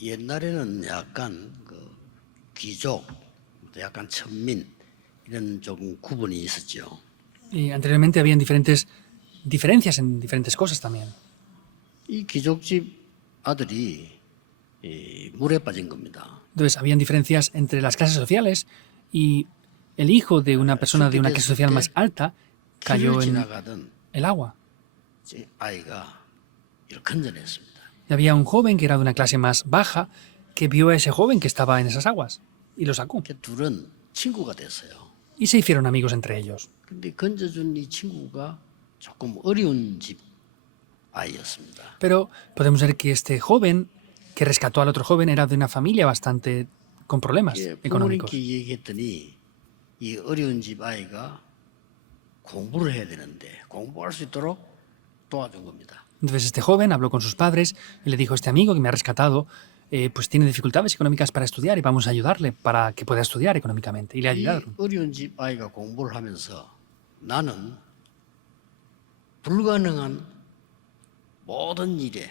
옛날에는 약간 그 귀족, 약간 천민 이런 좀 구분이 있었죠. Y anteriormente habían diferencias en diferentes cosas también. 이 귀족집 아들이 물에 빠진 겁니다. Entonces, habían diferencias entre las clases sociales y el hijo de una persona de una clase social más alta 길을 cayó en 지나가던 el agua. 아이가 이를 건져냈습니다. Y había un joven que era de una clase más baja que vio a ese joven que estaba en esas aguas y lo sacó. 그 둘은 친구가 됐어요. Y se hicieron amigos entre ellos. 근데 건져준 이 친구가 조금 어려운 집 아이였습니다. Pero podemos ver que este joven que rescató al otro joven era de una familia bastante con problemas económicos. 부모님께 얘기했더니 이 어려운 집 아이가 공부를 해야 되는데 공부할 수 있도록 도와준 겁니다. Entonces este joven habló con sus padres y le dijo, este amigo que me ha rescatado pues tiene dificultades económicas para estudiar y vamos a ayudarle para que pueda estudiar económicamente. Y le 이 ayudaron. 어려운 집 아이가 공부를 하면서 나는 불가능한 모든 일에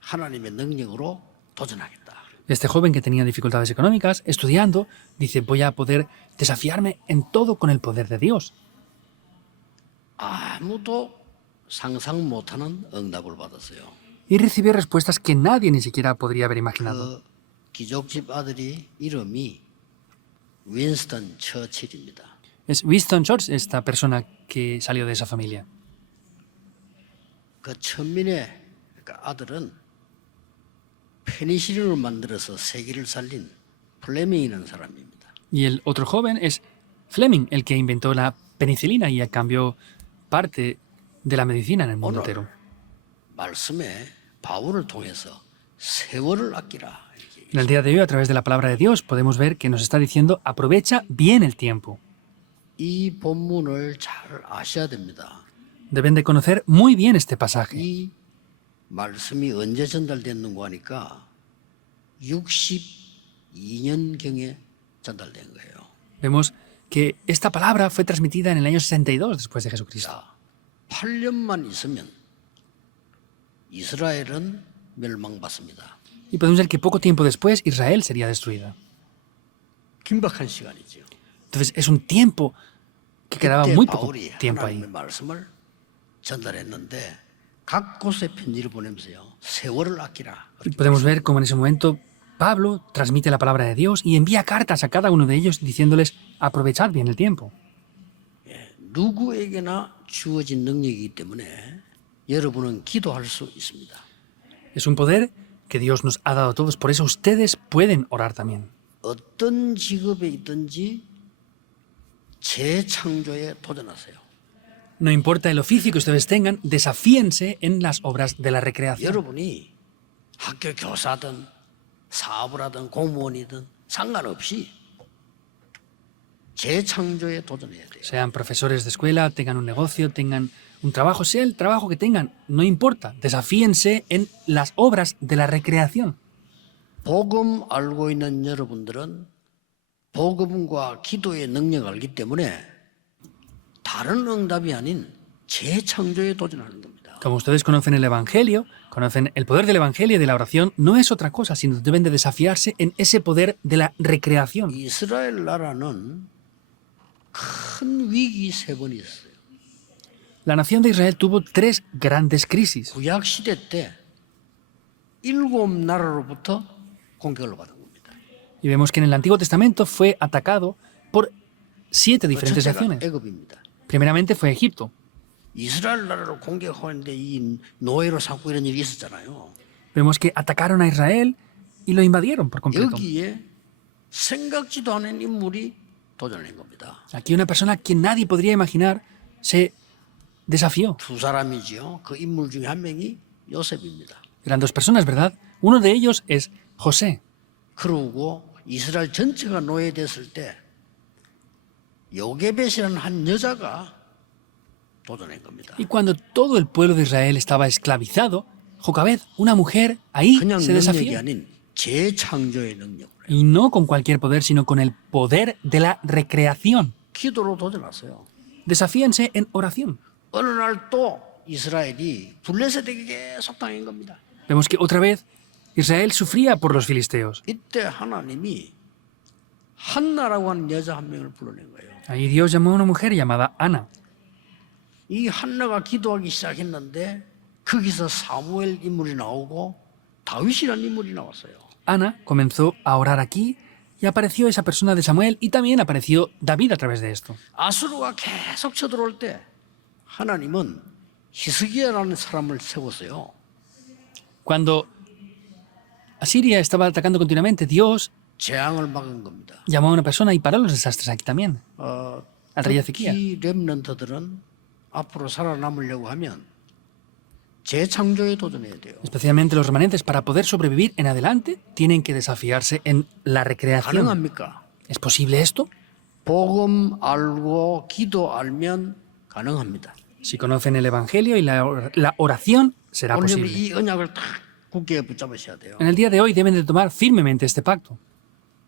하나님의 능력으로 도전하겠다. Este joven que tenía dificultades económicas, estudiando, dice, voy a poder desafiarme en todo con el poder de Dios. 아무도 상상 못하는 응답을 받았어요. Y recibió respuestas que nadie ni siquiera podría haber imaginado. 그 귀족집 아들이 이름이 윈스턴 처칠입니다. Es Winston Churchill, esta persona que salió de esa familia. 그 천민의 아들은 페니실린을 만들어서 세계를 살린 플레밍이라는 사람입니다. Y el otro joven es Fleming, el que inventó la penicilina y cambió parte de la medicina en el mundo entero. 말씀에 바울을 통해서 세월을 아끼라. 이렇게 En el día de hoy, a través de la palabra de Dios, podemos ver que nos está diciendo, aprovecha bien el tiempo. 이 본문을 잘 아셔야 됩니다. Deben de conocer muy bien este pasaje. 이 말씀이 언제 전달됐는고 하니까 62년경에 전달된 거예요. Vemos que esta palabra fue transmitida en el año 62 después de Jesucristo. 자, 8년만 있으면 이스라엘은 멸망받습니다. Y podemos ver que poco tiempo después Israel sería destruida. 긴박한 시간이죠. Entonces es un tiempo que quedaba 그때 muy poco 바울이 tiempo ahí. 하나님의 말씀을 전달했는데 각 곳에 편지를 보내면서요. 세월을 아끼라. Y podemos ver cómo en ese momento Pablo transmite la palabra de Dios y envía cartas a cada uno de ellos diciéndoles aprovechad bien el tiempo. 누구에게나 주어진 능력이기 때문에 여러분은 기도할 수 있습니다. Es un poder que Dios nos ha dado a todos, por eso ustedes pueden orar también. 어떤 직업에 있든지 재창조에 도전하세요. No importa el oficio que ustedes tengan, desafíense en las obras de la recreación. 여러분이 학교 교사든 사업을 하든 공무원이든 상관없이 재창조에 도전해야 돼요. Sean profesores de escuela, tengan un negocio, tengan un trabajo, sea el trabajo que tengan, no importa. Desafíense en las obras de la recreación. 복음 알고 있는 여러분들은 복음과 기도의 능력을 알기 때문에 다른 응답이 아닌 재창조에 도전하는 겁니다. Como ustedes conocen el Evangelio, conocen el poder del Evangelio y de la oración, no es otra cosa, sino deben de desafiarse en ese poder de la recreación. 이스라엘 나라는 큰 위기 세 번 있었어요. La nación de Israel tuvo tres grandes crisis. 구약 시대 때 7나라로부터 공격을 받은 겁니다. Y vemos que en el Antiguo Testamento fue atacado por 7 diferentes 첫째가 naciones. 애굽입니다. Primeramente fue Egipto. 이스라엘 나라를 공격하는데 이 노예로 삼고 이런 일이 있었잖아요. Vemos que atacaron a Israel y lo invadieron por completo. 여기에 생각지도 않은 인물이 도전한 겁니다. Aquí una persona que nadie podría imaginar se desafió. 두 사람이지요. 그 인물 중에 한 명이 요셉입니다. Eran dos personas, ¿verdad? Uno de ellos es José. 그러고 이스라엘 전체가 노예됐을 때 요게벳이라는 한 여자가 도전한 겁니다. Y cuando todo el pueblo de Israel estaba esclavizado, Jocabed, una mujer, ahí 그냥 se 능력이 desafió. 아닌 재창조의 능력을 해요. Y no con cualquier poder, sino con el poder de la recreación. 기도로 도전하세요. Desafíense en oración. 어느 날 또 이스라엘이 블레셋에게 계속 당한 겁니다. Vemos que otra vez Israel sufría por los filisteos. 이때 하나님이 한나라고 하는 여자 한 명을 불러낸 거예요. Ahí Dios llamó a una mujer llamada Ana. 이 한나가 기도하기 시작했는데 거기서 사무엘 인물이 나오고 다윗이라는 인물이 나왔어요. Ana comenzó a orar aquí y apareció esa persona de Samuel y también apareció David a través de esto. 아수르가 계속 쳐들어올 때 하나님은 히스기야라는 사람을 세웠어요. Cuando Asiria estaba atacando continuamente, Dios 재앙을 막은 겁니다. llamó a una persona y paró los desastres aquí también. Al rey Ezequiel. 특히 렘넌트들은 앞으로 살아남으려고 하면 재창조에 도전해야 돼요. Especialmente los remanentes, para poder sobrevivir en adelante, tienen que desafiarse en la recreación. 가능합니까? ¿Es posible esto? 복음 알고 기도 알면 가능합니다. Si conocen el Evangelio y la oración, será 오늘 posible. 이 언약을 딱 굳게 붙잡으셔야 돼요. En el día de hoy deben de tomar firmemente este pacto.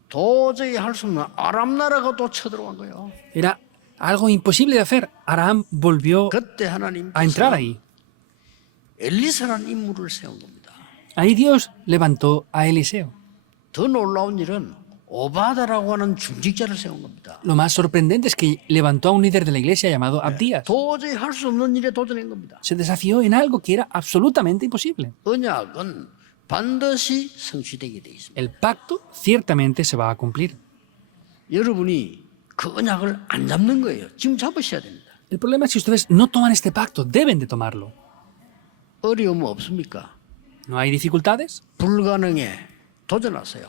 도저히 할 수 없는 아람 나라가 또 쳐들어간 거예요. Era algo imposible de hacer. Aram volvió 그때 a entrar 하나님께서 ahí. 엘리사라는 인물을 세운 겁니다. Ahí Dios levantó a Eliseo. 더 놀라운 일은 오바다라고 하는 중직자를 세운 겁니다. Lo más sorprendente es que levantó a un líder de la iglesia llamado Abdías. 도저히 할 수 없는 일에 도전한 겁니다. Se desafió en algo que era absolutamente imposible. 언약은 반드시 성취되게 돼 있습니다. El pacto ciertamente se va a cumplir. 여러분이 그 언약을 안 잡는 거예요. 지금 잡으셔야 됩니다. El problema es que ustedes no toman este pacto, deben de tomarlo. 어려움 없습니까? ¿No hay dificultades? 불가능에 도전하세요.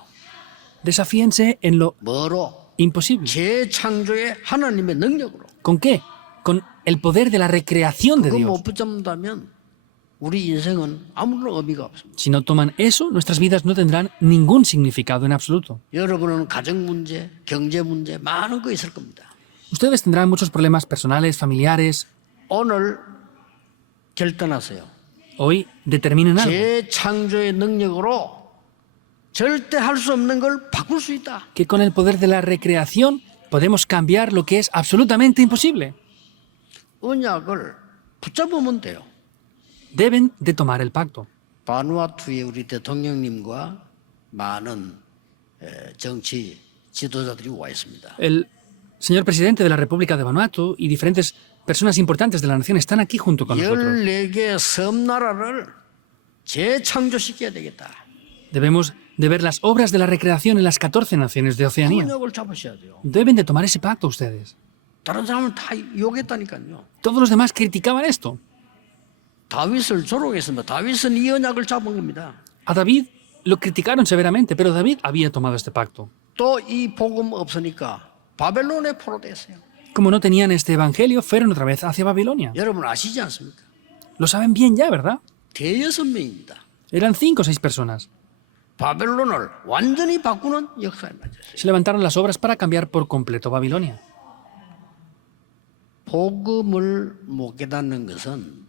Desafíense en lo 뭐로? imposible. 재창조의 하나님의 능력으로. ¿Con qué? Con el poder de la recreación de 그거 Dios. 못 붙잡는다면 우리 인생은 아무런 의미가 없습니다. Si no toman eso, nuestras vidas no tendrán ningún significado en absoluto. 여러분은 가정 문제, 경제 문제 많은 거 있을 겁니다. Ustedes tendrán muchos problemas personales, familiares. 오늘 결단하세요. Hoy determinen algo. 재창조의 능력으로 절대 할 수 없는 걸 바꿀 수 있다. Que con el poder de la recreación podemos cambiar lo que es absolutamente imposible. 언약을 붙잡으면 돼요. Deben de tomar el pacto. 바누아투의 우리 대통령님과 많은 정치 지도자들이 와 있습니다. El señor presidente de la República de Vanuatu y diferentes personas importantes de la nación están aquí junto con nosotros. 14개 섬나라를 재창조시켜야 되겠다. Debemos de ver las obras de la recreación en las 14 naciones de Oceanía. 언약을 잡으셔야 돼요. Deben de tomar ese pacto ustedes. 다른 사람은 다 욕했다니까요. Todos los demás criticaban esto. 다윗을 조롱했습니다. 다윗은 이 언약을 잡은 겁니다. A David lo criticaron severamente, pero David había tomado este pacto. 또 이 복음 없으니까 바벨론에 포로됐어요. Como no tenían este evangelio, fueron otra vez hacia Babilonia. 여러분 아시지 않습니까? Lo saben bien ya, ¿verdad? 대여섯 명입니다. Eran 5 o 6 personas. 바벨론을 완전히 바꾸는 역사에 맞았어요. Se levantaron las obras para cambiar por completo Babilonia. 복음을 못 깨닫는 것은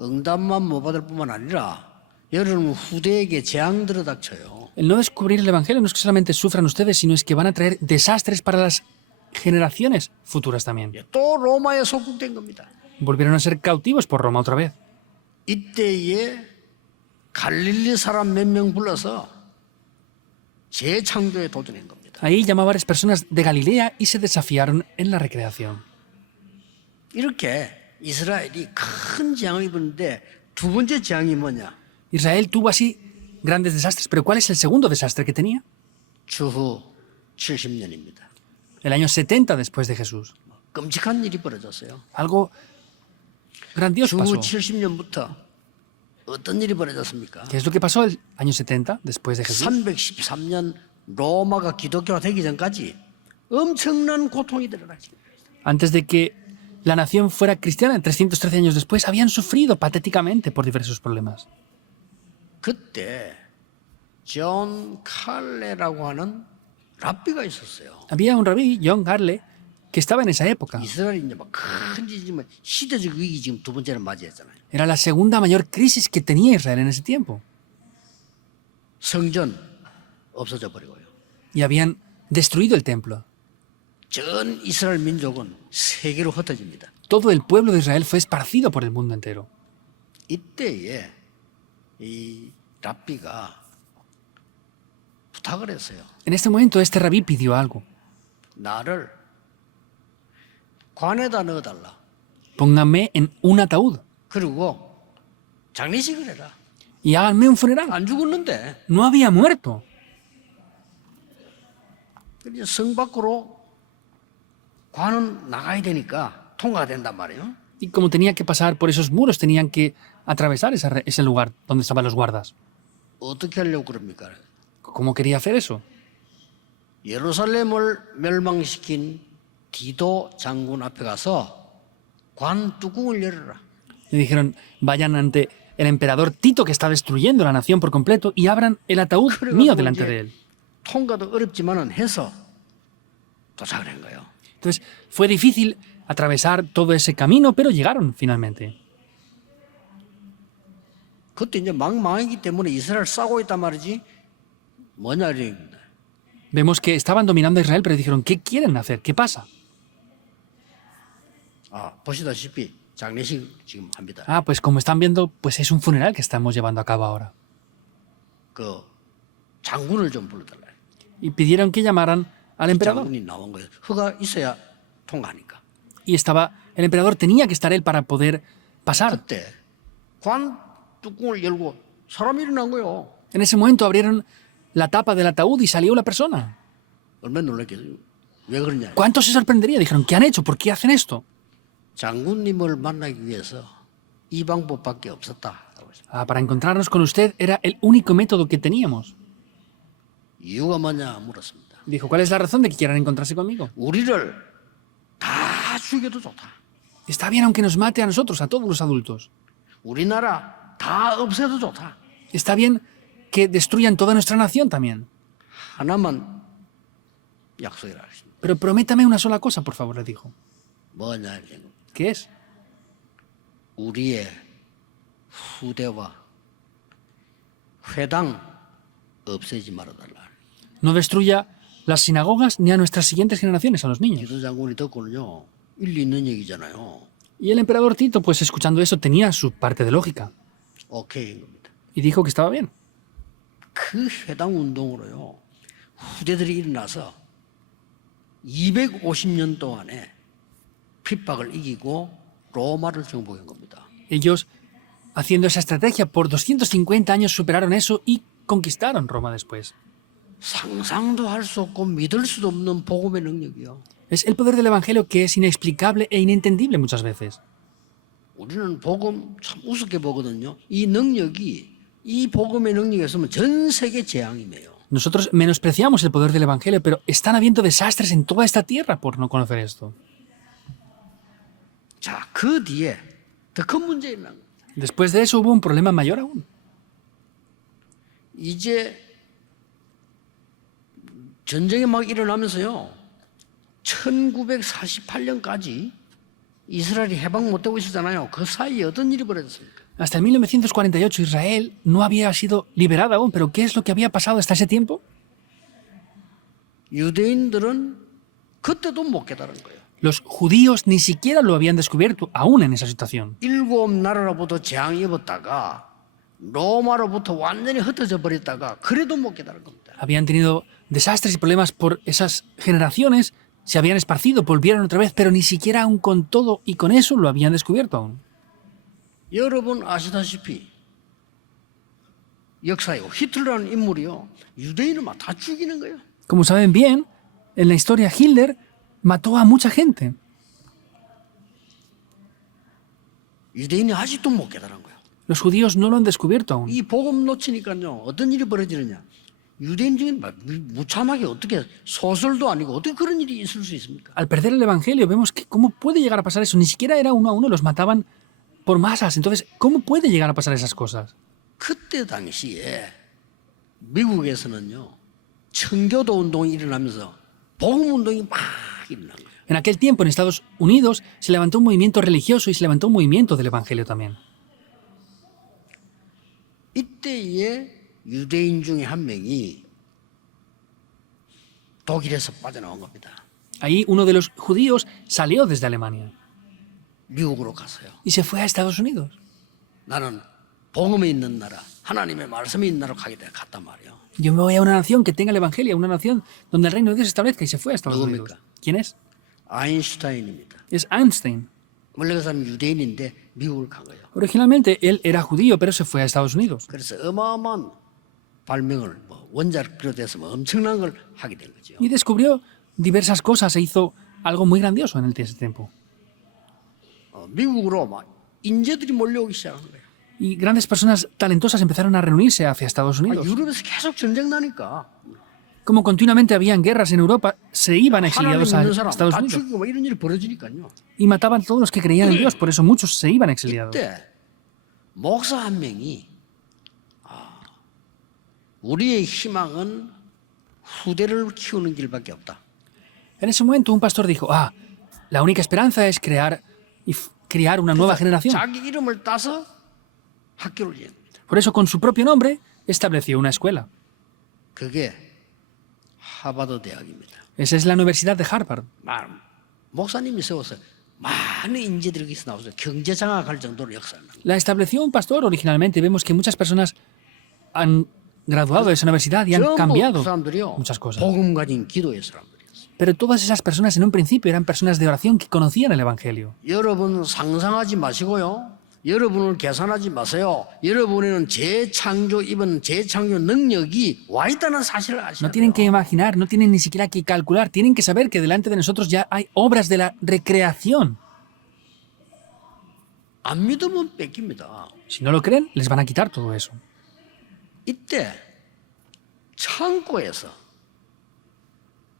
응답만 못 받을 뿐만 아니라 여러분 후대에게 재앙 들어닥쳐요. El no descubrir el evangelio no es que solamente sufran ustedes, sino es que van a traer desastres para las generaciones futuras también. 또 로마에 속국된 겁니다. Volvieron a ser cautivos por Roma otra vez. 이때에 갈릴리 사람 몇 명 불러서 재창조에 도전한 겁니다. Ahí llamó a varias personas de Galilea y se desafiaron en la recreación. 이렇게 이스라엘이 큰 재앙을 입었는데 두 번째 재앙이 뭐냐? Israel tuvo así grandes desastres, pero ¿cuál es el segundo desastre que tenía? 주후 70년입니다. El año 70 después de Jesús. 끔찍한 일이 벌어졌어요. Algo grandioso 주후 pasó. 70년부터 어떤 일이 벌어졌습니까? ¿Qué es lo que pasó el año 70 después de Jesús? 313년 로마가 기독교가 되기 전까지 엄청난 고통이 드러나지. Antes de que la nación fuera cristiana, 313 años después, habían sufrido patéticamente por diversos problemas. 그때 존 칼레라고 하는 랍비가 있었어요. Había un rabí, John Harley, que estaba en esa época. 이스라엘이 이제 막큰 지금 시대적 위기 지금 두 번째를 맞이했잖아요. Era la segunda mayor crisis que tenía Israel en ese tiempo. 성전 없어져 버리고요. Y habían destruido el templo. 전 이스라엘 민족은 세계로 흩어집니다. Todo el pueblo de Israel fue esparcido por el mundo entero. 이때에 이 랍비가 부탁을 했어요. En este momento este rabí pidió algo. 나를 관에다 넣어달라. Pónganme en un ataúd 그리고 장례식을 해라. y háganme un funeral. 안 죽었는데. No había muerto. 이제 성 밖으로 관은 나가야 되니까 통과가 된단 말이에요. Y como tenía que pasar por esos muros, tenían que atravesar ese lugar donde estaban los guardas. 어떻게 하려고 그럽니까? ¿Cómo quería hacer eso? 예루살렘을 멸망시킨 디도 장군 앞에 가서 관 뚜껑을 열어라. Le dijeron, vayan ante el emperador Tito que está destruyendo la nación por completo y abran el ataúd mío delante de él. 통과도 어렵지만은 해서 도착을 한 거예요. Entonces fue difícil atravesar todo ese camino, pero llegaron finalmente. 그것도 이제 망이기 때문에 이스라엘 싸고 있단 말이지. 뭐냐 이랬는데. Vemos que estaban dominando a Israel, pero dijeron, ¿qué quieren hacer? ¿Qué pasa? 보시다시피 장례식 지금 합니다. Ah, pues como están viendo, pues es un funeral que estamos llevando a cabo ahora. 그 장군을 좀 불러달라. Y pidieron que llamaran al emperador. 장군이 나온 거예요. 허가 있어야 통과하니까. Y el emperador tenía que estar él para poder pasar. 그때 관 뚜껑을 열고 사람이 일어난 거예요. En ese momento abrieron la tapa del ataúd y salió la persona. 얼마나 놀랐겠어요. 왜 그러냐. ¿Cuánto se sorprendería? Dijeron, ¿qué han hecho? ¿Por qué hacen esto? 장군님을 만나기 위해서 이 방법밖에 없었다. Ah, para encontrarnos con usted era el único método que teníamos. 이유가 뭐냐 물었습니다. Dijo, ¿cuál es la razón de que quieran encontrarse conmigo? 우리를 다 죽여도 좋다. Está bien aunque nos mate a nosotros, a todos los adultos. 우리나라 다 없애도 좋다. Está bien que destruyan toda nuestra nación también. 하나만 약속이라 하십니다. Pero prométame una sola cosa, por favor, le dijo. 뭐냐 이런 거. ¿Qué es? 우리의 후대와 회당 없애지 말아달라. No destruya las sinagogas ni a nuestras siguientes generaciones, a los niños. 기도 장군이 듣고는요. 일리 있는 얘기잖아요. Y el emperador Tito, pues escuchando eso, tenía su parte de lógica. 오케이인 겁니다. Y dijo que estaba bien. 그 회당 운동으로요. 후대들이 일어나서 250년 동안에 핍박을 이기고 로마를 정복한 겁니다. Ellos, haciendo esa estrategia, por 250 años superaron eso y conquistaron Roma después. 상상도 할 수 없고 믿을 수도 없는 복음의 능력이요. Es el poder del Evangelio que es inexplicable e inentendible muchas veces. 우리는 복음 참 우습게 보거든요. 이 능력이 이 복음의 능력이 없으면 전 세계 재앙이에요. Nosotros menospreciamos el poder del Evangelio, pero están habiendo desastres en toda esta tierra por no conocer esto. 자, 그 뒤에 더 큰 문제 있는 거예요. Después de eso hubo un problema mayor aún. 이제 전쟁이 막 일어나면서요. 1948년까지 이스라엘이 해방 못되고 있었잖아요. 그 사이에 어떤 일이 벌어졌습니까? Hasta el 1948 Israel no había sido liberada aún, pero ¿qué es lo que había pasado hasta ese tiempo? 유대인들은 그때도 못 깨달은 거예요. Los judíos ni siquiera lo habían descubierto aún en esa situación. 7나라로부터 재앙 입었다가 로마로부터 완전히 흩어져 버렸다가 그래도 못 깨달은 겁니다. Habían tenido desastres y problemas por esas generaciones, se habían esparcido, volvieron otra vez, pero ni siquiera aún con todo y con eso lo habían descubierto aún. 여러분 아시다시피 역사에 히틀러라는 인물이요. 유대인을 막 다 죽이는 거예요. Como saben bien, en la historia Hitler mató a mucha gente. 유대인이 아직도 못 깨달은 거예요. Los judíos no lo han descubierto aún. 이 복음 놓치니까요. 어떤 일이 벌어지느냐. 유대인 중에 무참하게 어떻게 소설도 아니고 어떻게 그런 일이 있을 수 있습니까? Al perder el Evangelio vemos que cómo puede llegar a pasar eso. Ni siquiera era uno a uno, los mataban por masas. Entonces, ¿cómo puede llegar a pasar esas cosas? 그때 당시에 미국에서는요. 청교도 운동이 일어나면서 복음 운동이 막 일어난 거예요. En aquel tiempo, en Estados Unidos, se levantó un movimiento religioso y se levantó un movimiento del Evangelio también. 이때에 유대인 중에 한 명이 독일에서 빠져나온 겁니다. Ahí uno de los judíos salió desde Alemania 미국으로 갔어요. y se fue a Estados Unidos. 나는 복음에 있는 나라, 하나님의 말씀이 있는 나라로 가게 돼 갔단 말이에요. Yo me voy a una nación que tenga el Evangelio, una nación donde el reino de Dios se establezca y se fue a Estados ¿Dónde? Unidos. ¿Quién es? 아인슈타인입니다. Es Einstein. 원래 그 사람은 유대인인데 미국을 간 거예요. Originalmente él era judío, pero se fue a Estados Unidos. 그래서 어마어마한 발명을 원자력 비롯해서 엄청난 걸 하게 된 거죠. Y descubrió diversas cosas e hizo algo muy grandioso en ese tiempo. 미국으로 막 인재들이 몰려오기 시작한 거예요. Y grandes personas talentosas empezaron a reunirse hacia Estados Unidos. 유럽에서 계속 전쟁 나니까 Como continuamente habían guerras en Europa, se iban 하나님 exiliados a 믿는 사람 Estados 다 Unidos 죽이고 막 이런 일이 벌어지니까요. y mataban a todos los que creían en Dios. Por eso muchos se iban exiliados. 이때 목사 한 명이 우리의 희망은 후대를 키우는 길밖에 없다. En ese momento un pastor dijo, la única esperanza es crear una nueva generación. 자기 이름을 따서 학교를 지은 겁니다. Por eso con su propio nombre estableció una escuela. 그게 하버드 대학입니다. Esa es la Universidad de Harvard. 목사님이 세워서 많은 인재들이 여기서 나와서 경제 장악할 정도로 역사를 한 거예요. La estableció un pastor originalmente. Vemos que muchas personas han graduado de esa universidad y han 전부 cambiado 그 사람들이요. muchas cosas. 복음 가진 기도의 사람들이었어요. Pero todas esas personas en un principio eran personas de oración que conocían el Evangelio. 여러분 상상하지 마시고요. 여러분을 계산하지 마세요. 여러분에는 재창조 이번 재창조 능력이 와 있다는 사실을 아셔야 No tienen 돼요. que imaginar, no tienen ni siquiera que calcular, tienen que saber que delante de nosotros ya hay obras de la recreación. 안 믿으면 뺏깁니다. Si no lo creen, les van a quitar todo eso. 이때 창고에서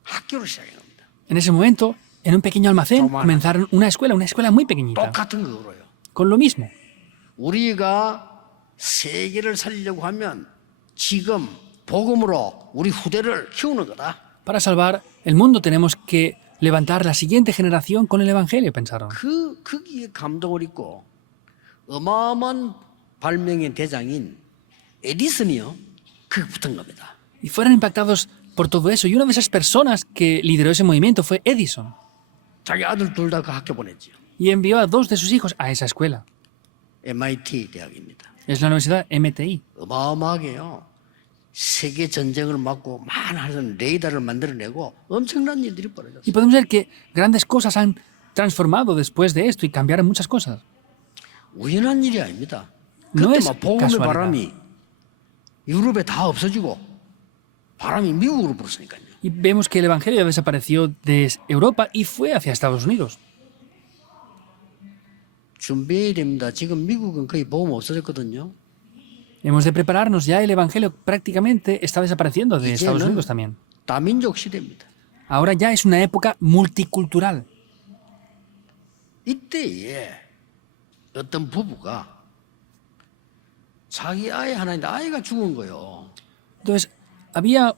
학교를 시작한 겁니다. En ese momento, en un pequeño almacén, Tomana. comenzaron una escuela muy pequeñita, 똑같은 거로요. con lo mismo. 우리가 세계를 살리려고 하면 지금 복음으로 우리 후대를 키우는 거다. Para salvar el mundo tenemos que levantar la siguiente generación con el Evangelio, pensaron. 거기에 감동을 입고 어마어마한 발명의 대장인 에디슨이요. 그게 붙은 겁니다. Y fueron impactados por todo eso. Y una de esas personas que lideró ese movimiento fue Edison. 자기 아들 둘 다 그 학교 보냈지요. Y envió a 2 de sus hijos a esa escuela. MIT 대학입니다. Es la Universidad MTI. 어마어마하게요. 세계 전쟁을 막고 많은 레이더를 만들어내고 엄청난 일들이 Y 벌어졌어요. podemos ver que grandes cosas han transformado después de esto y cambiaron muchas cosas. 우연한 일이 아닙니다. No 그때 es 막 복음의 casualidad. 바람이 유럽에 다 없어지고 바람이 미국으로 불었으니까요. Y vemos que el Evangelio desapareció de Europa y fue hacia Estados Unidos. 준비해야 됩니다. 지금 미국은 거의 복음 없어졌거든요. Hemos de prepararnos. Ya el Evangelio prácticamente está desapareciendo de Estados 이제는 Unidos también. 다민족 시대입니다. Ahora ya es una época multicultural. 이때에 어떤 부부가 자기 아이 하나인데 아이가 죽은 거예요. Entonces, había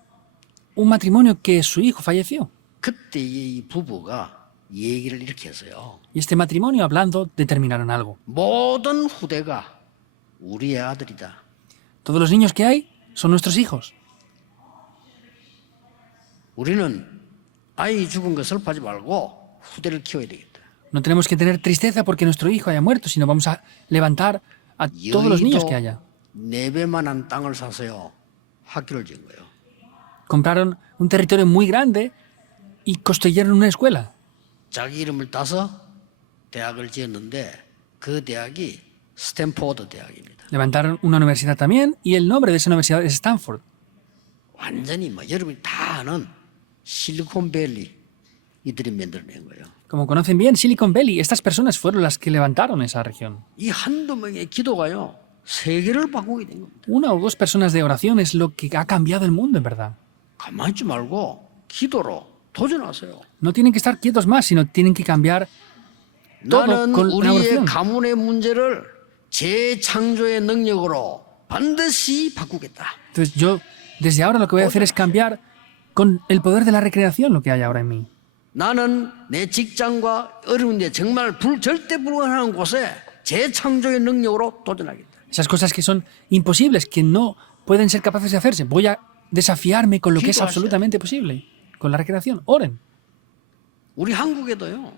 un matrimonio que su hijo falleció. 그때 이 부부가 얘기를 이렇게 했어요. Y este matrimonio, hablando, determinaron algo. 모든 후대가 우리의 아들이다. Todos los niños que hay son nuestros hijos. 우리는 아이 죽은 거 슬퍼하지 말고 후대를 키워야 되겠다. No tenemos que tener tristeza porque nuestro hijo haya muerto, sino vamos a levantar a todos los niños que haya. 4배만한 땅을 사서요. 학교를 지은 거예요. Compraron un territorio muy grande y construyeron una escuela. 자기 이름을 따서 대학을 지었는데 그 대학이 스탠포드 대학입니다. Levantaron una universidad también y el nombre de esa universidad es Stanford. 완전히 여러분이 다 아는 실리콘밸리 이들이 만들어낸 거예요. Como conocen bien, Silicon Valley, estas personas fueron las que levantaron esa región. 이 한두 명의 기도가요. 세계를 바꾸게 된 겁니다. 1 o 2 personas de oración es lo que ha cambiado el mundo, en verdad. 가만히 있지 말고 기도로 도전하세요. No tienen que estar quietos más, sino tienen que cambiar todo 나는 con la 우리의 oración. 가문의 문제를 재창조의 능력으로 반드시 바꾸겠다. Entonces yo, desde ahora lo que voy a hacer es cambiar con el poder de la recreación lo que hay ahora en mí. 나는 내 직장과 어려운데 정말 절대 불가능한 곳에 재창조의 능력으로 도전하겠다. Esas cosas que son imposibles, que no pueden ser capaces de hacerse. Voy a desafiarme con lo que es absolutamente posible, con la recreación. Oren. 우리 한국에도요.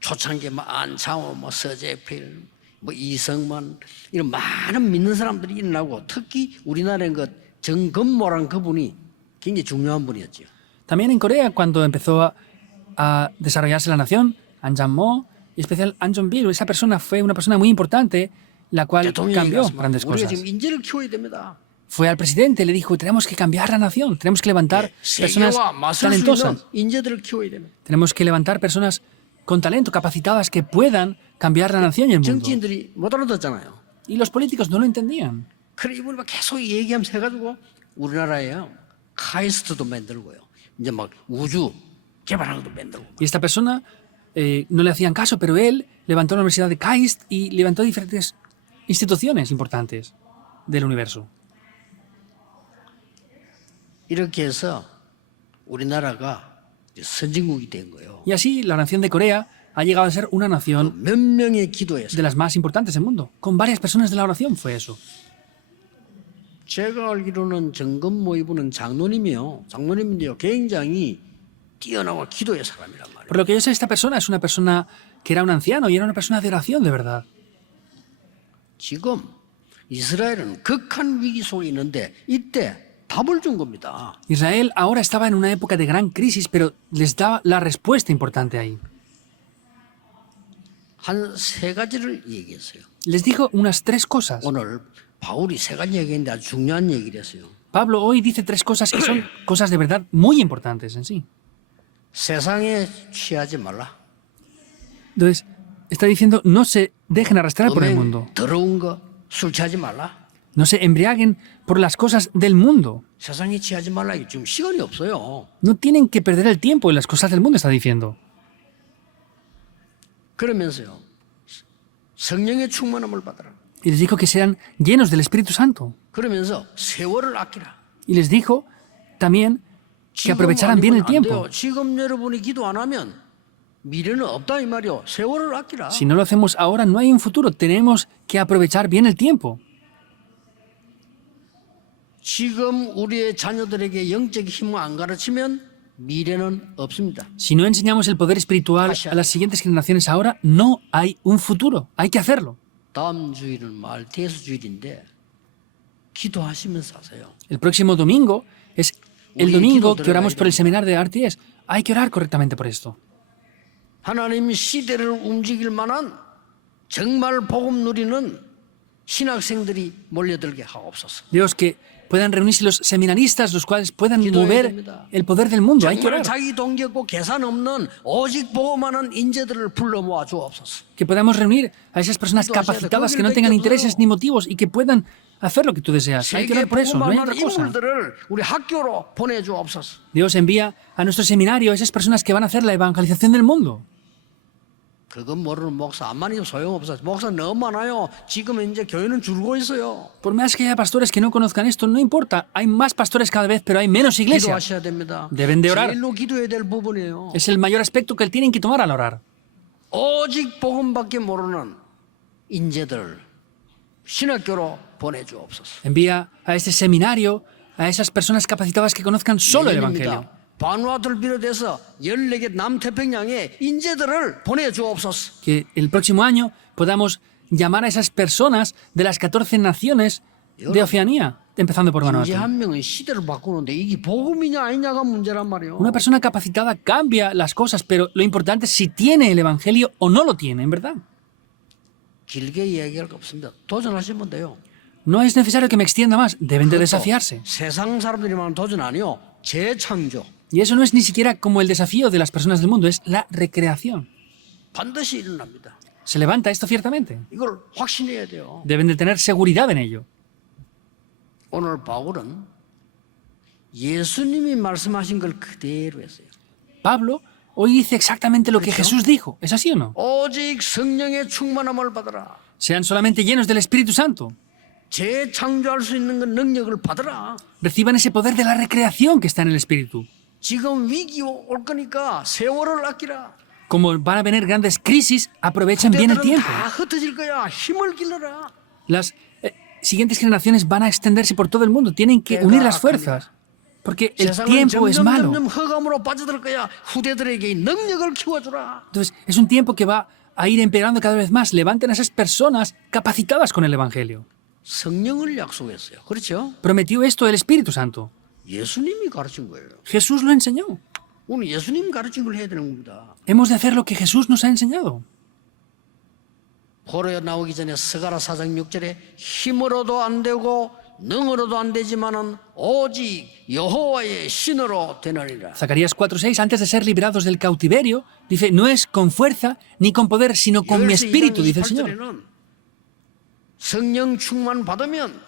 초창기 안창호, 서재필 뭐 이성만 이런 많은 믿는 사람들이 일어나고 특히 우리나라의 그 정건모란 그분이 굉장히 중요한 분이었죠. También en Corea, cuando empezó a desarrollarse la nación, An Jang-mo, y especial An Jong-il, esa persona fue una persona muy importante, la cual 대통령이 cambió 가서 grandes 우리가 cosas. 지금 인재를 키워야 됩니다. Fue al presidente y le dijo, tenemos que cambiar la nación, tenemos que levantar personas 세계와 맞설 수 있는 talentosas, 인재들을 키워야 됩니다. tenemos que levantar personas con talento, capacitadas, que puedan cambiar la nación y el mundo. 정치인들이 못 알아듣잖아요. Y los políticos no lo entendían. 그래 이분이 막 계속 얘기하면서 해가지고 우리나라에 카이스트도 만들고요. 이제 막 우주 개발하는 것도 만들고. Y esta persona no le hacían caso, pero él levantó la Universidad de KAIST y levantó diferentes instituciones importantes del universo. 이렇게 해서 우리나라가 이제 선진국이 된 거예요. Y así la nación de Corea ha llegado a ser una nación 몇 명의 기도에서 de las más importantes del mundo. Con varias personas de la oración fue eso. 제가 알기로는 정건모 이분은 장로님이요. 장로님인데요. 굉장히 뛰어나고 기도의 사람이란 말이에요. Por lo que yo sé, esta persona es una persona que era un anciano y era una persona de oración de verdad. 지금 이스라엘은 극한 위기 속에 있는데 이때 답을 준 겁니다. Israel ahora estaba en una época de gran crisis, pero les daba la respuesta importante ahí. 한 세 가지를 얘기했어요. Les dijo unas tres cosas. 오늘 바울이 세 가지 얘기했는데 아주 중요한 얘기를 했어요. Pablo hoy dice tres cosas que son cosas de verdad muy importantes en sí. 세상에 취하지 말라. Entonces, está diciendo, no se dejen arrastrar por el mundo. 더러운 거 술 취하지 말라. No se embriaguen por las cosas del mundo. 세상에 취하지 말라. 이게 지금 시간이 없어요. No tienen que perder el tiempo en las cosas del mundo, está diciendo. 그러면서요. 성령의 충만함을 받아라. Y les dijo que sean llenos del Espíritu Santo. 그러면서 세월을 아끼라. Y les dijo también que 지금 aprovecharan bien el 아니면 안 tiempo. 돼요. 지금 여러분이 기도 안 하면 미래는 없다 이 말이요. 세월을 아끼라. Si no lo hacemos ahora, no hay un futuro. Tenemos que aprovechar bien el tiempo. 지금 우리의 자녀들에게 영적 힘을 안 가르치면 미래는 없습니다. Si no enseñamos el poder espiritual a las siguientes generaciones ahora, no hay un futuro. Hay que hacerlo. 다음 주일은 말테스 주일인데 기도하시면서 하세요. El próximo domingo es el domingo que oramos por el seminario de RTS. Hay que orar correctamente por esto. 하나님 시대를 움직일 만한 정말 복음 누리는 신학생들이 몰려들게 하옵소서. Dios, que puedan reunirse los seminaristas, los cuales puedan mover el poder del mundo. Hay que 정말 orar. 자기 동기 없고 계산 없는 오직 복음하는 인재들을 불러 모아 주옵소서. Que podamos reunir a esas personas capacitadas que no tengan intereses ni motivos y que puedan hacer lo que tú deseas. Hay que 세계 orar por eso, no hay otra 복음하는 cosa. 인물들을 우리 학교로 보내 주옵소서. Dios envía a nuestro seminario a esas personas que van a hacer la evangelización del mundo. 그건 모르는 목사 안 많이 소용없어요. 목사 너무 많아요. 지금 이제 교회는 줄고 있어요. Por más que haya pastores que no conozcan esto, no importa. Hay más pastores cada vez, pero hay menos iglesias. 기도하셔야 됩니다. Deben de orar. 제일로 기도해야 될 부분이에요. Es el mayor aspecto que tienen que tomar al orar. 오직 복음밖에 모르는 인재들 신학교로 보내주옵소서. Envía a este seminario a esas personas capacitadas que conozcan solo el evangelio. 바누아투를 비롯해서 14개 남태평양에 인재들을 보내주옵소서. Que el próximo año podamos llamar a esas personas de las 14 naciones de Oceanía, empezando por 인재 Vanuatu. 한 명은 시대를 바꾸는데 이게 복음이냐 아니냐가 문제란 말이에요. Una persona capacitada cambia las cosas, pero lo importante es si tiene el evangelio o no lo tiene, en verdad. 길게 이야기할 거 없습니다. 도전하시면 돼요. No es necesario que me extienda más, deben de desafiarse. 세상 사람들이만 도전 아니요. 재창조. Y eso no es ni siquiera como el desafío de las personas del mundo, es la recreación. 반드시 일어납니다. Se levanta esto ciertamente. 이걸 확신해야 돼요. Deben de tener seguridad en ello. 오늘 바울은 예수님이 말씀하신 걸 그대로 했어요. Pablo hoy dice exactamente lo que Jesús dijo. ¿Es así o no? 오직 성령의 충만함을 받으라. Sean solamente llenos del Espíritu Santo. 재창조할 수 있는 그 능력을 받으라. Reciban ese poder de la recreación que está en el Espíritu. 지금 위기 올 거니까 세월을 아끼라. Como van a venir grandes crisis, aprovechen bien el 그때들은 tiempo. 다 흩어질 거야. 힘을 길러라. Las siguientes generaciones van a extenderse por todo el mundo. Tienen que unir las fuerzas. Porque el 세상은 tiempo es malo. 점점 흑암으로 빠져들 거야. 후대들에게 이 능력을 키워주라. Entonces, es un tiempo que va a ir empeorando cada vez más. Levanten a esas personas capacitadas con el Evangelio. 성령을 약속했어요. 그렇죠? Prometió esto el Espíritu Santo. 예수님이 가르친 거예요. Jesús lo enseñó. 오늘 예수님 가르친 걸 해야 되는 겁니다. Hemos de hacer lo que Jesús nos ha enseñado. 포로에 나오기 전에 스가랴 4장 6절에 힘으로도 안 되고 능으로도 안 되지만은 오직 여호와의 신으로 되느니라. Zacarías 4:6, antes de ser liberados del cautiverio, dice, no es con fuerza ni con poder, sino con mi espíritu, dice el Señor. 성령 충만 받으면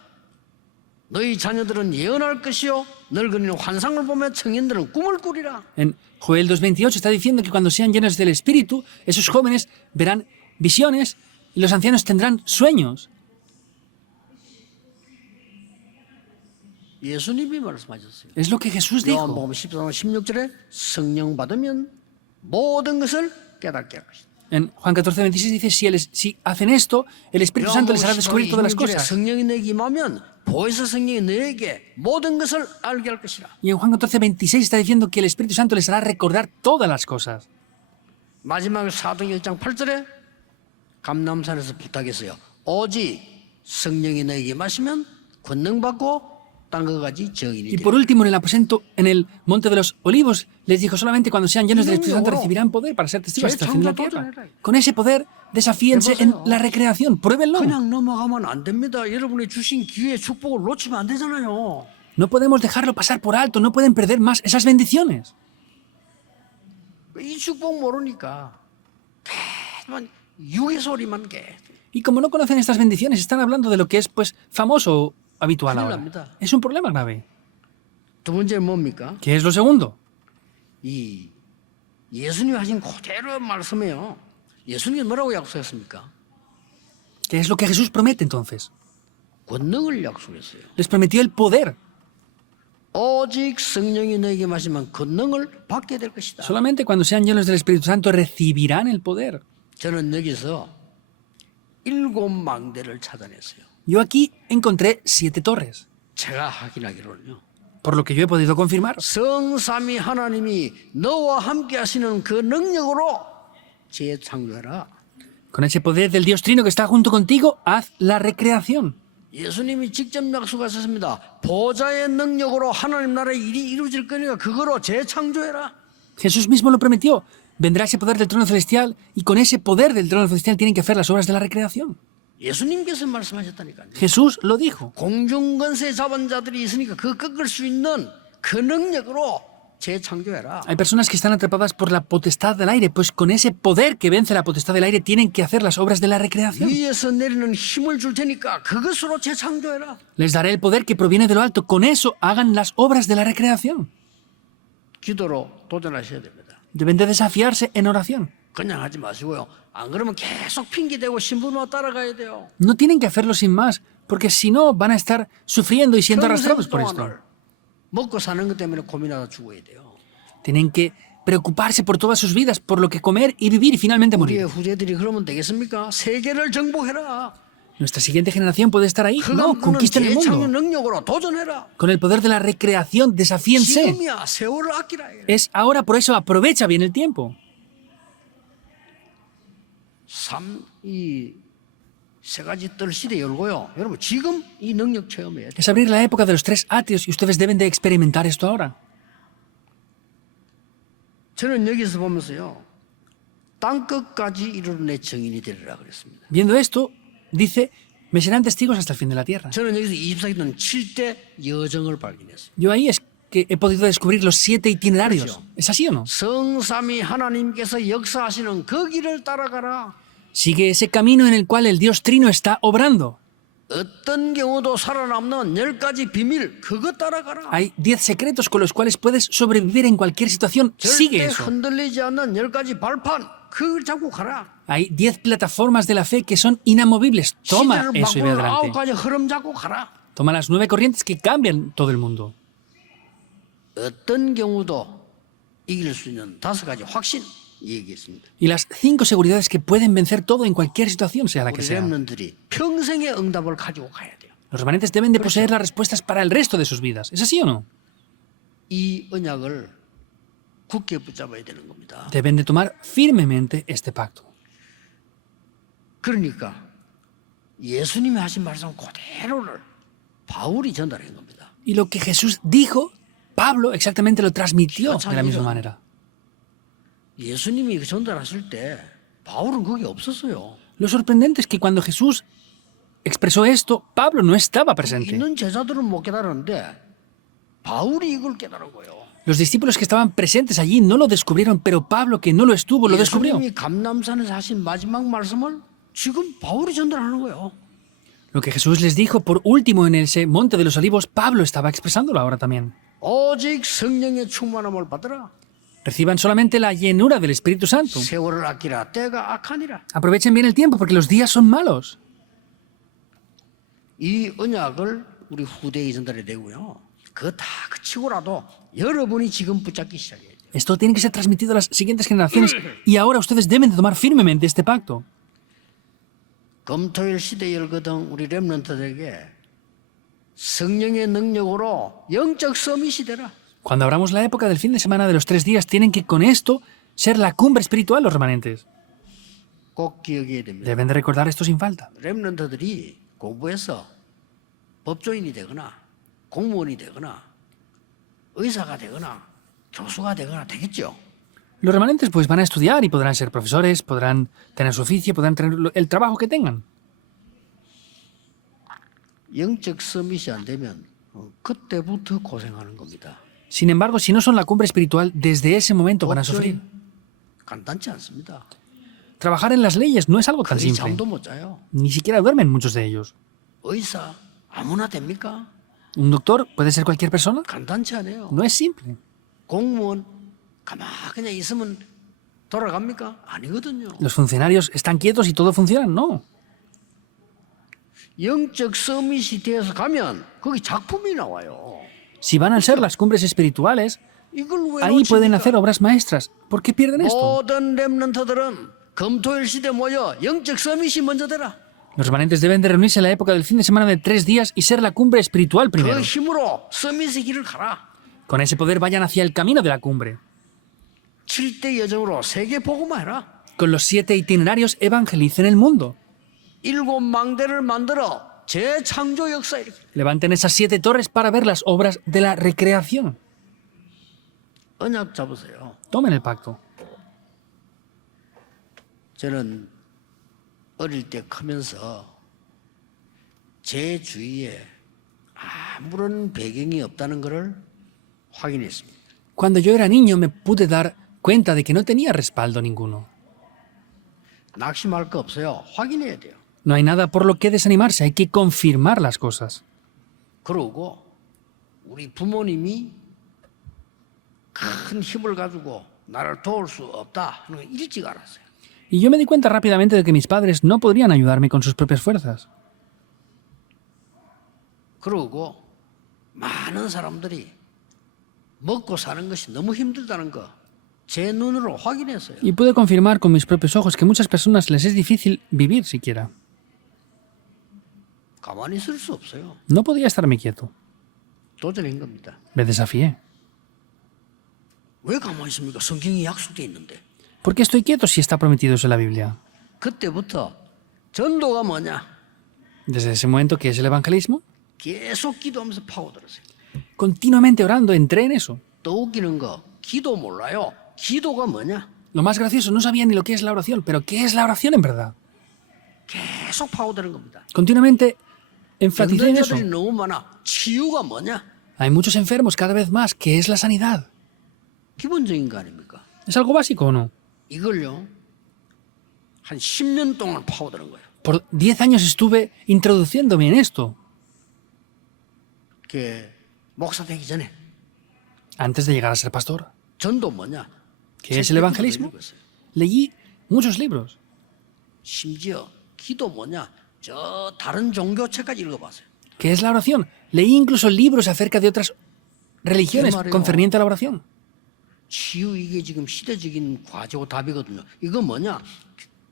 너희 자녀들은 예언할 것이요 늙은이는 환상을 보며 청년들은 꿈을 꾸리라. En Joel 2:28 está diciendo que cuando sean llenos del Espíritu, esos jóvenes verán visiones y los ancianos tendrán sueños. 예수님이 말씀하셨어요. Es lo que Jesús dijo. 요한복음 14장 16절에 성령 받으면 모든 것을 깨닫게 할 것이다. En Juan 14:26 dice, si hacen esto, el Espíritu Santo les hará descubrir todas las cosas. 성령이 내게 임하면 보혜사 성령이 너에게 모든 것을 알게 할 것이라. Y en Juan 14:26 está diciendo que el Espíritu Santo les hará recordar todas las cosas. 마지막 사도행 1장 8절에 감람산에서 부탁했어요. 오직 성령이 너에게 마시면 권능 받고 땅과 같이 증인이 Y 되리라. por último, en el aposento, en el monte de los olivos, les dijo, solamente cuando sean llenos del Espíritu Santo recibirán poder para ser testigos hasta el fin de la tierra. Con ese poder, desafíense en la recreación, pruébenlo. 그냥 넘어가면 안 됩니다. 여러분이 주신 기회 축복을 놓치면 안 되잖아요. No podemos dejarlo pasar por alto, no pueden perder más esas bendiciones. 이 축복 모르니까 계속 육의 소리만 게. Y como no conocen estas bendiciones, están hablando de lo que es pues famoso o habitual ahora. Es un problema grave. 두 번째는 뭡니까? ¿Qué es lo segundo? 이 예수님이 하신 그대로 말씀해요. 예수님이 뭐라고 약속했습니까? ¿Qué es lo que Jesús promete entonces? 권능을 약속했어요. Les prometió el poder. 오직 성령이 너에게 마시면 권능을 받게 될 것이다. Solamente cuando sean llenos del Espíritu Santo recibirán el poder. 저는 여기서 7망대를 찾아냈어요. Yo aquí encontré 7 torres. 제가 확인하기로는요. Por lo que yo he podido confirmar. 성삼위 하나님이 너와 함께 하시는 그 능력으로 재창조해라. Con ese poder del Dios Trino que está junto contigo, haz la recreación. 예수님이 직접 약속하셨습니다. 보좌의 능력으로 하나님 나라의 일이 이루어질 거니까 그거로 재창조해라. Jesús mismo lo prometió. Vendrá ese poder del trono celestial y con ese poder del trono celestial tienen que hacer las obras de la recreación. 예수님께서 말씀하셨다니까요. Jesús lo dijo. 공중권세 잡은 자들이 있으니까 그 꺾을 수 있는 그 능력으로 재창조해라. Hay personas que están atrapadas por la potestad del aire, pues con ese poder que vence la potestad del aire tienen que hacer las obras de la recreación. 위에서 내리는 힘을 줄 테니까 그것으로 재창조해라. Les daré el poder que proviene de lo alto. Con eso hagan las obras de la recreación. 기도로 도전하셔야 됩니다. Deben de desafiarse en oración. 그냥 하지 마시고요. 안 그러면 계속 핑계대고 신부만 따라가야 돼요. No tienen que hacerlo sin más, porque si no van a estar sufriendo y siendo 평생 arrastrados por esto. 동안을 먹고 사는 것 때문에 고민하다 죽어야 돼요. Tienen que preocuparse por todas sus vidas, por lo que comer y vivir y finalmente 우리의 morir. 후대들이 그러면 되겠습니까? 세계를 정복해라. Nuestra siguiente generación puede estar ahí. No, 그거는 conquisten el 재창조 mundo. 능력으로 도전해라. Con el poder de la recreación, desafíense. 지금이야 세월을 아끼라. Es ahora, por eso aprovecha bien el tiempo. 이 세 가지 뜰 시대 열고요. 여러분 지금 이 능력 체험해야 돼. Es abrir la época de los 3 atrios y ustedes deben de experimentar esto ahora. 저는 여기서 보면서요. 땅 끝까지 이르는 증인이 되리라 그랬습니다. Viendo esto, dice, me serán testigos hasta el fin de la tierra. 저는 여기서 24기도는 7대 여정을 발견했어요. Yo ahí es que he podido descubrir los 7 itinerarios. ¿Es así o no? 성삼위 하나님께서 역사하시는 그 길을 따라가라. Sigue ese camino en el cual el Dios Trino está obrando. 어떤 경우도 살아남는 10가지 비밀 그거 따라가라. Hay 10 secretos con los cuales puedes sobrevivir en cualquier situación. Sigue 절대 eso. 흔들리지 않는 10가지 발판 그걸 잡고 가라. Hay 10 plataformas de la fe que son inamovibles. Toma 시대를 eso y ve 바꾸는 adelante. 9가지 흐름 잡고 가라. Toma las 9 corrientes que cambian todo el mundo. 어떤 경우도 이길 수 있는 5가지 확신 얘기했습니다. Y las 5 seguridades que pueden vencer todo en cualquier situación, sea la que 우리 sea. 렘넌트들이 평생의 응답을 가지고 가야 돼요. Los remanentes deben de poseer las respuestas para el resto de sus vidas. ¿Es así o no? 이 언약을 굳게 붙잡아야 되는 겁니다. Deben de tomar firmemente este pacto. 그러니까 예수님이 하신 말씀 그대로를 바울이 전달한 겁니다. Y lo que Jesús dijo, Pablo exactamente lo transmitió de la misma manera. 예수님이 전달하실 때 바울은 거기 없었어요. Lo sorprendente es que cuando Jesús expresó esto, Pablo no estaba presente. 있는 제자들은 못 깨달았는데 바울이 이걸 깨달은 거예요. Los discípulos que estaban presentes allí no lo descubrieron, pero Pablo, que no lo estuvo, lo descubrió. 예수님이 감람산에서 하신 마지막 말씀을 지금 바울이 전달하는 거예요. Lo que Jesús les dijo por último en ese monte de los olivos, Pablo estaba expresándolo ahora también. 오직 성령의 충만함을 받으라. Reciban solamente la llenura del Espíritu Santo. 세월을 아끼라 때가 악하니라. Aprovechen bien el tiempo porque los días son malos. 이 언약을 우리 후대에 전달해야 되고요. 그거 다 그치고라도 여러분이 지금 붙잡기 시작해야 돼요. Esto tiene que ser transmitido a las siguientes generaciones y ahora ustedes deben de tomar firmemente este pacto. 금토일 시대 열거든 우리 렘넌트들에게 성령의 능력으로 영적 서밋이 되라. Cuando abramos la época del fin de semana de los 3 días, tienen que con esto ser la cumbre espiritual los remanentes. 꼭 기억해야 됩니다. Deben de recordar esto sin falta. 렘넌트들이 공부해서 법조인이 되거나 공무원이 되거나 의사가 되거나 교수가 되거나 되겠죠. Los remanentes pues van a estudiar y podrán ser profesores, podrán tener su oficio, podrán tener el trabajo que tengan. 영적 서밋이 안 되면 그때부터 고생하는 겁니다. Sin embargo, si no son la cumbre espiritual, desde ese momento van a sufrir. 간단치 않습니다. Trabajar en las leyes no es algo tan 거의 simple. 잠도 못 자요. Ni siquiera duermen muchos de ellos. 의사 아무나 됩니까? ¿Un doctor puede ser cualquier persona? 간단치 않아요. No es simple. 공무원 가만히 그냥 있으면 돌아갑니까? 아니거든요. ¿Los funcionarios están quietos y todo funciona? No. 영적 서밋이 되어서 가면 거기 작품이 나와요. Si van a ser las cumbres espirituales, 이걸 왜 ahí pueden 놓칩니까? hacer obras maestras. ¿Por qué pierden esto? 모든 렘넌트들은 금토일 시대 모여 영적 서밋이 먼저 되라. Los remanentes deben de reunirse en la época del fin de semana de 3 días y ser la cumbre espiritual 그 primero. 힘으로 서밋의 길을 가라. Con ese poder vayan hacia el camino de la cumbre. 7대 여정으로 세계 복음화해라. Con los 7 itinerarios evangelicen el mundo. 7 망대를 만들어 재창조 역사 일으켜. Levanten esas 7 torres para ver las obras de la recreación. 언약 잡으세요. Tomen el pacto. 저는 어릴 때 크면서 제 주위에 아무런 배경이 없다는 것을 확인했습니다. Cuando yo era niño me pude dar cuenta de que no tenía respaldo ninguno. 낙심할 거 없어요. 확인해야 돼요. No hay nada por lo que desanimarse, hay que confirmar las cosas. 그러고 우리 부모님이 큰 힘을 가지고 나를 도울 수 없다 하는 걸 일찍 알았어요. Y yo me di cuenta rápidamente de que mis padres no podrían ayudarme con sus propias fuerzas. 그러고 많은 사람들이 먹고 사는 것이 너무 힘들다는 거 제 눈으로 확인했어요. Y pude confirmar con mis propios ojos que a muchas personas les es difícil vivir siquiera. 가만히 있을 수 없어요. No podía estarme quieto. 도전한 겁니다. Me desafié. 왜 가만히 있습니까? 성경이 약속돼 있는데. ¿Por qué estoy quieto si está prometido eso en la Biblia? 그때부터 전도가 뭐냐? Desde ese momento, ¿qué es el evangelismo? 계속 기도하면서 파고들었어요. Continuamente orando, entré en eso. 또 웃기는 거 기도 몰라요. 기도가 뭐냐? Lo más gracioso, no sabía ni lo que es la oración, pero ¿qué es la oración en verdad? 계속 파고드는 겁니다. Continuamente enfaticé en eso. 병들자들이 너무 많아. 치유가 뭐냐? Hay muchos enfermos cada vez más. ¿Qué es la sanidad? 기본적인 거 아닙니까? ¿Es algo básico o no? 이걸요. 한 10년 동안 파고드는 거예요. Por 10 años estuve introduciéndome en esto, 그 목사 되기 전에 antes de llegar a ser pastor. 전도 뭐냐? ¿Qué es el evangelismo? Leí muchos libros. 심지어 기도 뭐냐? 저 다른 종교책까지 읽어봤어요. ¿Qué es la oración? Leí incluso libros acerca de otras religiones ¿Qué mareo? concerniente a la oración. 치유 이게 지금 시대적인 과제고 답이거든요. 이거 뭐냐?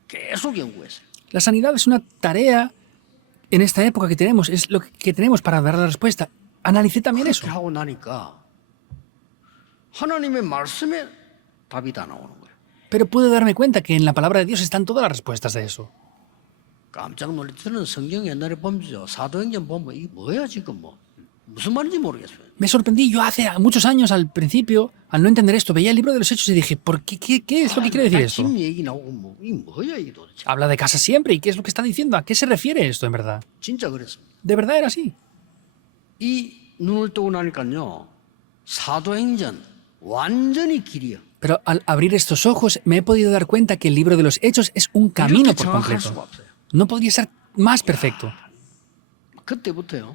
계속 연구했어요. La sanidad es una tarea en esta época que tenemos, es lo que tenemos para dar la respuesta. Analicé también 그렇게 eso. 하고 나니까 하나님의 말씀에 답이 다 나오는 거예요. Pero pude darme cuenta que en la palabra de Dios están todas las respuestas de eso. 깜짝 놀랐. 저는 성경 옛날에 보면서 사도행전 보면 이게 뭐야 지금 뭐 무슨 말인지 모르겠어요. Me sorprendí, yo hace muchos años al principio, al no entender esto, veía el libro de los Hechos y dije, ¿por qué es lo que quiere decir esto? 집 얘기 나오고 뭐 이게 뭐야 이게 도대체. Habla de casa siempre, ¿y qué es lo que está diciendo? ¿A qué se refiere esto en verdad? 진짜 그랬습니다. De verdad era así. 이 눈을 뜨고 나니까요. 사도행전 완전히 길이요. Pero al abrir estos ojos me he podido dar cuenta que el libro de los Hechos es un camino 이렇게 por 정확할 completo. 수가 없어요. No podría ser más perfecto. 그때부터요.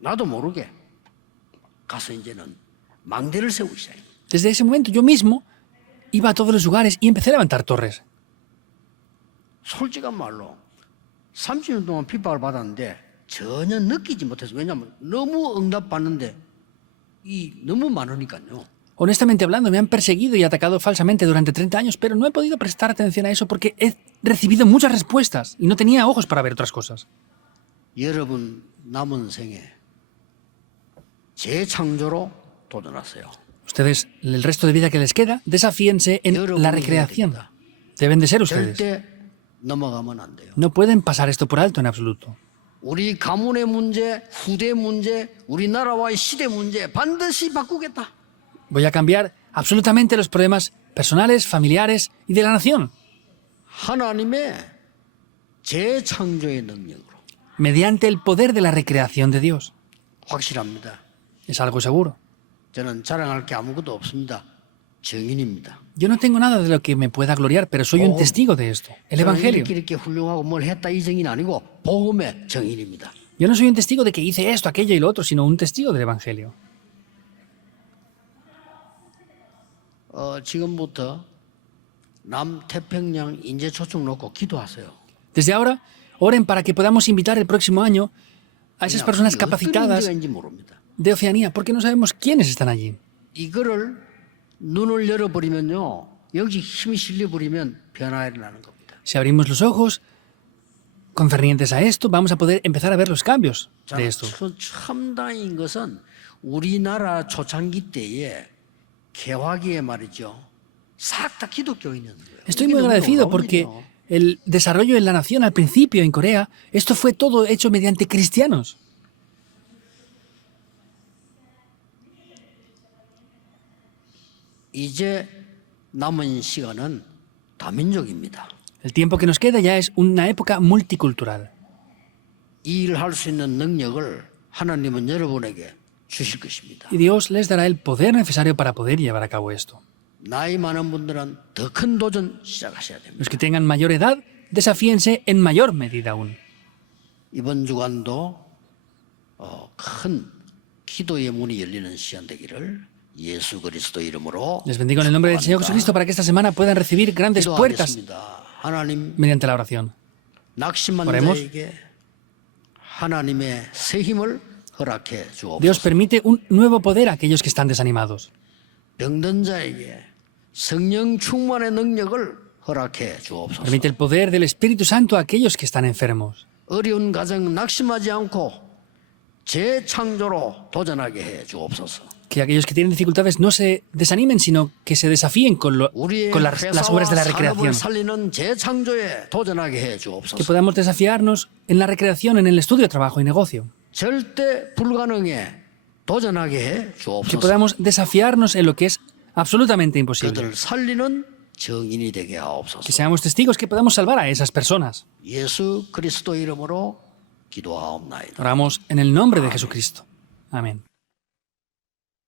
나도 모르게 가서 이제는 망대를 세우기 시작해요. Desde ese momento yo mismo iba a todos los lugares y empecé a levantar torres. 솔직한 말로 30년 동안 핍박을 받았는데 전혀 느끼지 못해서 왜냐하면 너무 응답받는데 이 너무 많으니까요. Honestamente hablando, me han perseguido y atacado falsamente durante 30 años, pero no he podido prestar atención a eso porque he recibido muchas respuestas y no tenía ojos para ver otras cosas. 여러분 남은 생에 재창조로 도전하세요. Ustedes, el resto de vida que les queda, desafíense en la recreación. Deben de ser ustedes. 절대 넘어가면 안 돼요. No pueden pasar esto por alto en absoluto. 우리 가문의 문제, 후대 문제, 우리나라와의 시대 문제 반드시 바꾸겠다. Voy a cambiar absolutamente los problemas personales, familiares y de la nación, 하나님의 재창조의 능력으로. mediante el poder de la recreación de Dios. 확실합니다. Es algo seguro. 저는 자랑할 게 아무것도 없습니다. 증인입니다. Yo no tengo nada de lo que me pueda gloriar, pero soy un testigo de esto, el 저는 Evangelio. 이렇게 훌륭하고 뭘 했다 이 증인 아니고 복음의 증인입니다. Yo no soy un testigo de que hice esto, aquello y lo otro, sino un testigo del Evangelio. 지금부터 남태평양 인재 초청 놓고 기도하세요. Desde ahora, oren para que podamos invitar el próximo año a esas personas 어떤 capacitadas 인재인지 모릅니다. de Oceanía, porque no sabemos quiénes están allí. 이거를 눈을 열어버리면요. 여기 힘이 실려버리면 변화가 일어나는 겁니다. Si abrimos los ojos concernientes a esto, vamos a poder empezar a ver los cambios 자, de esto. 참 다행인 것은 우리나라 초창기 때에 개화기에 말이죠. 싹 다 기독교인이었어요. Estoy muy agradecido porque el desarrollo en la nación al principio en Corea, esto fue todo hecho mediante cristianos. 이제 남은 시간은 다민족입니다. El tiempo que nos queda ya es una época multicultural. 이 일을 할 수 있는 능력을 하나님은 여러분에게 주실 것입니다. Y Dios les dará el poder necesario para poder llevar a cabo esto. 나이 많은 분들은 더 큰 도전 시작하셔야 됩니다. Los que tengan mayor edad, desafíense en mayor medida aún. 이번 주간도 큰 기도의 문이 열리는 시간 되기를 예수 그리스도 이름으로 Les bendigo en el nombre del Señor Jesucristo para que esta semana puedan recibir grandes puertas 기도하겠습니다. 하나님 mediante la oración. 낙심한 Oremos. 자에게 하나님의 새 힘을 허락해 Dios 주옵소서. permite un nuevo poder a aquellos que están desanimados. 병든 자에게 성령 충만의 능력을 허락해 주옵소서. Permite el poder del Espíritu Santo a aquellos que están enfermos. 어려운 가정 낙심하지 않고 재창조로 도전하게 해 주옵소서. Que aquellos que tienen dificultades no se desanimen, sino que se desafíen con 우리의 las obras de la 회사와 recreación. 산업을 살리는 재창조에 도전하게 해 Que 주옵소서. podamos desafiarnos en la recreación, en el estudio, trabajo y negocio. 절대 불가능에 도전하게 해 Que 주옵소서. podamos desafiarnos en lo que es absolutamente imposible. 그들을 살리는 정인이 되게 하옵소서. Que seamos testigos, que podamos salvar a esas personas. 예수 그리스도 이름으로 기도하옵나이다. Oramos en el nombre de Jesucristo. Amén.